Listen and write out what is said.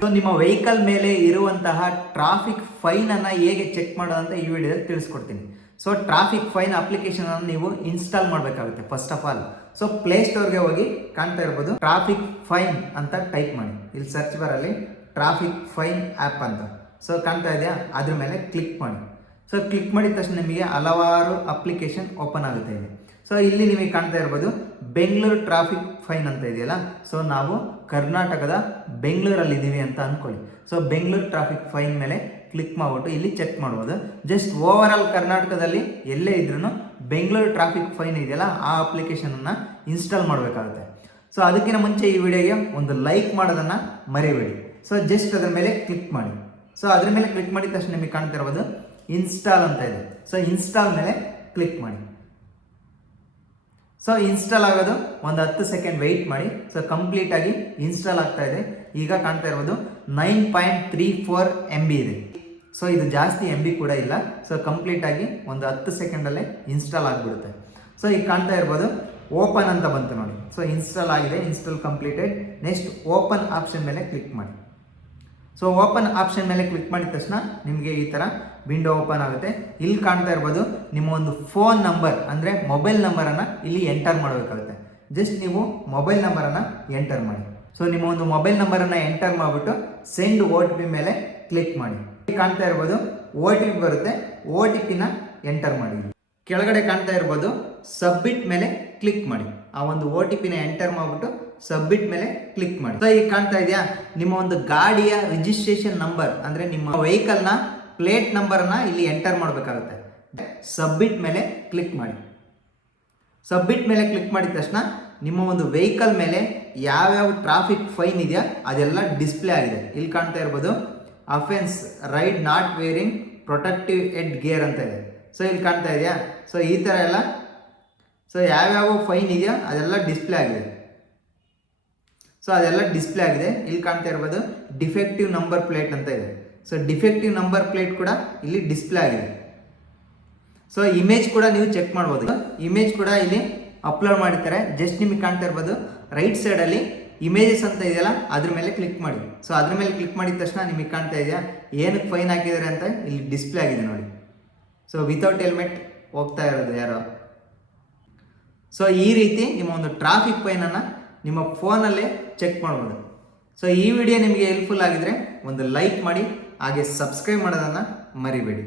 So ನಿಮ್ಮ vehicle ಮೇಲೆ ಇರುವಂತಹ ಟ್ರಾಫಿಕ್ ಫೈನ್ ಅನ್ನ ಹೇಗೆ ಚೆಕ್ ಮಾಡೋದಂತ ಈ ವಿಡಿಯೋದಲ್ಲಿ ತಿಳಿಸ್ಕೊಡ್ತೀನಿ. ಸೊ ಟ್ರಾಫಿಕ್ ಫೈನ್ ಅಪ್ಲಿಕೇಶನ್ ಅನ್ನು ನೀವು ಇನ್ಸ್ಟಾಲ್ ಮಾಡಬೇಕಾಗುತ್ತೆ. First of all so play ಸ್ಟೋರ್ಗೆ ಹೋಗಿ ಕಾಣ್ತಾ ಇರ್ಬೋದು ಟ್ರಾಫಿಕ್ ಫೈನ್ ಅಂತ ಟೈಪ್ ಮಾಡಿ. ಇಲ್ಲಿ ಸರ್ಚ್ ಬಾರಲ್ಲಿ ಟ್ರಾಫಿಕ್ ಫೈನ್ ಆ್ಯಪ್ ಅಂತ ಸೊ ಕಾಣ್ತಾ ಇದೆಯಾ, ಅದ್ರ ಮೇಲೆ ಕ್ಲಿಕ್ ಮಾಡಿ. ಸೊ ಕ್ಲಿಕ್ ಮಾಡಿದ ತಕ್ಷಣ ನಿಮಗೆ ಹಲವಾರು ಅಪ್ಲಿಕೇಶನ್ ಓಪನ್ ಆಗುತ್ತೆ ಇಲ್ಲಿ. ಸೊ ಇಲ್ಲಿ ನಿಮಗೆ ಕಾಣ್ತಾ ಇರ್ಬೋದು ಬೆಂಗಳೂರು ಟ್ರಾಫಿಕ್ ಫೈನ್ ಅಂತ ಇದೆಯಲ್ಲ, ಸೊ ನಾವು ಕರ್ನಾಟಕದ ಬೆಂಗಳೂರಲ್ಲಿ ಇದ್ದೀವಿ ಅಂತ ಅಂದ್ಕೊಳ್ಳಿ. ಸೊ ಬೆಂಗಳೂರು ಟ್ರಾಫಿಕ್ ಫೈನ್ ಮೇಲೆ ಕ್ಲಿಕ್ ಮಾಡಿಬಿಟ್ಟು ಇಲ್ಲಿ ಚೆಕ್ ಮಾಡ್ಬೋದು. ಜಸ್ಟ್ ಓವರ್ ಆಲ್ ಕರ್ನಾಟಕದಲ್ಲಿ ಎಲ್ಲೇ ಇದ್ರೂ ಬೆಂಗಳೂರು ಟ್ರಾಫಿಕ್ ಫೈನ್ ಇದೆಯಲ್ಲ ಆ ಅಪ್ಲಿಕೇಶನನ್ನು ಇನ್ಸ್ಟಾಲ್ ಮಾಡಬೇಕಾಗುತ್ತೆ. ಸೊ ಅದಕ್ಕಿಂತ ಮುಂಚೆ ಈ ವಿಡಿಯೋಗೆ ಒಂದು ಲೈಕ್ ಮಾಡೋದನ್ನು ಮರಿಬೇಡಿ. ಸೊ ಜಸ್ಟ್ ಅದರ ಮೇಲೆ ಕ್ಲಿಕ್ ಮಾಡಿ. ಸೊ ಅದ್ರ ಮೇಲೆ ಕ್ಲಿಕ್ ಮಾಡಿದ ತಕ್ಷಣ ನಿಮಗೆ ಕಾಣ್ತಾ ಇರ್ಬೋದು ಇನ್ಸ್ಟಾಲ್ ಅಂತ ಇದೆ. ಸೊ ಇನ್ಸ್ಟಾಲ್ ಮೇಲೆ ಕ್ಲಿಕ್ ಮಾಡಿ. ಸೊ ಇನ್ಸ್ಟಾಲ್ ಆಗೋದು ಒಂದು 10 ಸೆಕೆಂಡ್ ವೆಯ್ಟ್ ಮಾಡಿ. ಸೊ ಕಂಪ್ಲೀಟ್ ಆಗಿ ಇನ್ಸ್ಟಾಲ್ ಆಗ್ತಾ ಇದೆ. ಈಗ ಕಾಣ್ತಾ ಇರ್ಬೋದು 9.34 MB ಇದೆ. ಸೊ ಇದು ಜಾಸ್ತಿ MB ಕೂಡ ಇಲ್ಲ. ಸೊ ಕಂಪ್ಲೀಟ್ ಆಗಿ ಒಂದು 10 ಸೆಕೆಂಡಲ್ಲೇ ಇನ್ಸ್ಟಾಲ್ ಆಗಿಬಿಡುತ್ತೆ. ಸೊ ಈಗ ಕಾಣ್ತಾ ಇರ್ಬೋದು ಓಪನ್ ಅಂತ ಬಂತು ನೋಡಿ. ಸೊ ಇನ್ಸ್ಟಾಲ್ ಆಗಿದೆ, install completed. Next open option ಮೇಲೆ ಕ್ಲಿಕ್ ಮಾಡಿ. ಸೊ ಓಪನ್ ಆಪ್ಷನ್ ಮೇಲೆ ಕ್ಲಿಕ್ ಮಾಡಿದ ತಕ್ಷಣ ನಿಮಗೆ ಈ ಥರ ವಿಂಡೋ ಓಪನ್ ಆಗುತ್ತೆ. ಇಲ್ಲಿ ಕಾಣ್ತಾ ಇರ್ಬೋದು ನಿಮ್ಮ ಒಂದು ಫೋನ್ ನಂಬರ್ ಅಂದರೆ ಮೊಬೈಲ್ ನಂಬರನ್ನು ಇಲ್ಲಿ ಎಂಟರ್ ಮಾಡಬೇಕಾಗುತ್ತೆ. ಜಸ್ಟ್ ನೀವು ಮೊಬೈಲ್ ನಂಬರನ್ನು ಎಂಟರ್ ಮಾಡಿ. ಸೊ ನಿಮ್ಮ ಒಂದು ಮೊಬೈಲ್ ನಂಬರನ್ನು ಎಂಟರ್ ಮಾಡಿಬಿಟ್ಟು ಸೆಂಡ್ OTP ಮೇಲೆ ಕ್ಲಿಕ್ ಮಾಡಿ. ಕಾಣ್ತಾ ಇರ್ಬೋದು OTP ಬರುತ್ತೆ, OTPನ ಎಂಟರ್ ಮಾಡಿ. ಕೆಳಗಡೆ ಕಾಣ್ತಾ ಇರ್ಬೋದು ಸಬ್ಮಿಟ್ ಮೇಲೆ ಕ್ಲಿಕ್ ಮಾಡಿ. ಆ ಒಂದು OTPನ ಎಂಟರ್ ಮಾಡಿಬಿಟ್ಟು ಸಬ್ಮಿಟ್ ಮೇಲೆ ಕ್ಲಿಕ್ ಮಾಡಿ. ಸೊ ಈಗ ಕಾಣ್ತಾ ಇದೆಯಾ ನಿಮ್ಮ ಒಂದು ಗಾಡಿಯ ರಿಜಿಸ್ಟ್ರೇಷನ್ ನಂಬರ್ ಅಂದರೆ ನಿಮ್ಮ ವೆಹಿಕಲ್ನ ಪ್ಲೇಟ್ ನಂಬರನ್ನು ಇಲ್ಲಿ ಎಂಟರ್ ಮಾಡಬೇಕಾಗುತ್ತೆ. ಸಬ್ಮಿಟ್ ಮೇಲೆ ಕ್ಲಿಕ್ ಮಾಡಿ. ಸಬ್ಮಿಟ್ ಮೇಲೆ ಕ್ಲಿಕ್ ಮಾಡಿದ ತಕ್ಷಣ ನಿಮ್ಮ ಒಂದು ವೆಹಿಕಲ್ ಮೇಲೆ ಯಾವ್ಯಾವ ಟ್ರಾಫಿಕ್ ಫೈನ್ ಇದೆಯಾ ಅದೆಲ್ಲ ಡಿಸ್ಪ್ಲೇ ಆಗಿದೆ. ಇಲ್ಲಿ ಕಾಣ್ತಾ ಇರ್ಬೋದು offence ride not wearing protective head gear ಅಂತ ಇದೆ. ಸೊ ಇಲ್ಲಿ ಕಾಣ್ತಾ ಇದೆಯಾ. ಸೊ ಈ ಥರ ಎಲ್ಲ ಸೊ ಯಾವ್ಯಾವ ಫೈನ್ ಇದೆಯಾ ಅದೆಲ್ಲ ಡಿಸ್ಪ್ಲೇ ಆಗಿದೆ. ಸೊ ಅದೆಲ್ಲ ಡಿಸ್ಪ್ಲೇ ಆಗಿದೆ. ಇಲ್ಲಿ ಕಾಣ್ತಾ ಇರ್ಬೋದು ಡಿಫೆಕ್ಟಿವ್ ನಂಬರ್ ಪ್ಲೇಟ್ ಅಂತ ಇದೆ. ಸೊ ಡಿಫೆಕ್ಟಿವ್ ನಂಬರ್ ಪ್ಲೇಟ್ ಕೂಡ ಇಲ್ಲಿ ಡಿಸ್ಪ್ಲೇ ಆಗಿದೆ. ಸೊ ಇಮೇಜ್ ಕೂಡ ನೀವು ಚೆಕ್ ಮಾಡ್ಬೋದು. ಇಮೇಜ್ ಕೂಡ ಇಲ್ಲಿ ಅಪ್ಲೋಡ್ ಮಾಡಿರ್ತಾರೆ. ಜಸ್ಟ್ ನಿಮಗೆ ಕಾಣ್ತಾ ಇರ್ಬೋದು ರೈಟ್ ಸೈಡಲ್ಲಿ ಇಮೇಜಸ್ ಅಂತ ಇದೆಯಲ್ಲ ಅದ್ರ ಮೇಲೆ ಕ್ಲಿಕ್ ಮಾಡಿ. ಸೊ ಅದ್ರ ಮೇಲೆ ಕ್ಲಿಕ್ ಮಾಡಿದ ತಕ್ಷಣ ನಿಮಗೆ ಕಾಣ್ತಾ ಇದೆಯಾ ಏನಕ್ಕೆ ಫೈನ್ ಹಾಕಿದ್ದಾರೆ ಅಂತ ಇಲ್ಲಿ ಡಿಸ್ಪ್ಲೇ ಆಗಿದೆ ನೋಡಿ. ಸೊ ವಿತೌಟ್ ಹೆಲ್ಮೆಟ್ ಹೋಗ್ತಾ ಇರೋದು ಯಾರೋ. ಸೊ ಈ ರೀತಿ ನಿಮ್ಮ ಒಂದು ಟ್ರಾಫಿಕ್ ಫೈನನ್ನು ನಿಮ್ಮ ಫೋನಲ್ಲೇ ಚೆಕ್ ಮಾಡ್ಬೋದು. ಸೊ ಈ ವಿಡಿಯೋ ನಿಮಗೆ ಹೆಲ್ಪ್ಫುಲ್ ಆಗಿದ್ರೆ ಒಂದು ಲೈಕ್ ಮಾಡಿ, ಹಾಗೆ ಸಬ್ಸ್ಕ್ರೈಬ್ ಮಾಡೋದನ್ನು ಮರಿಬೇಡಿ.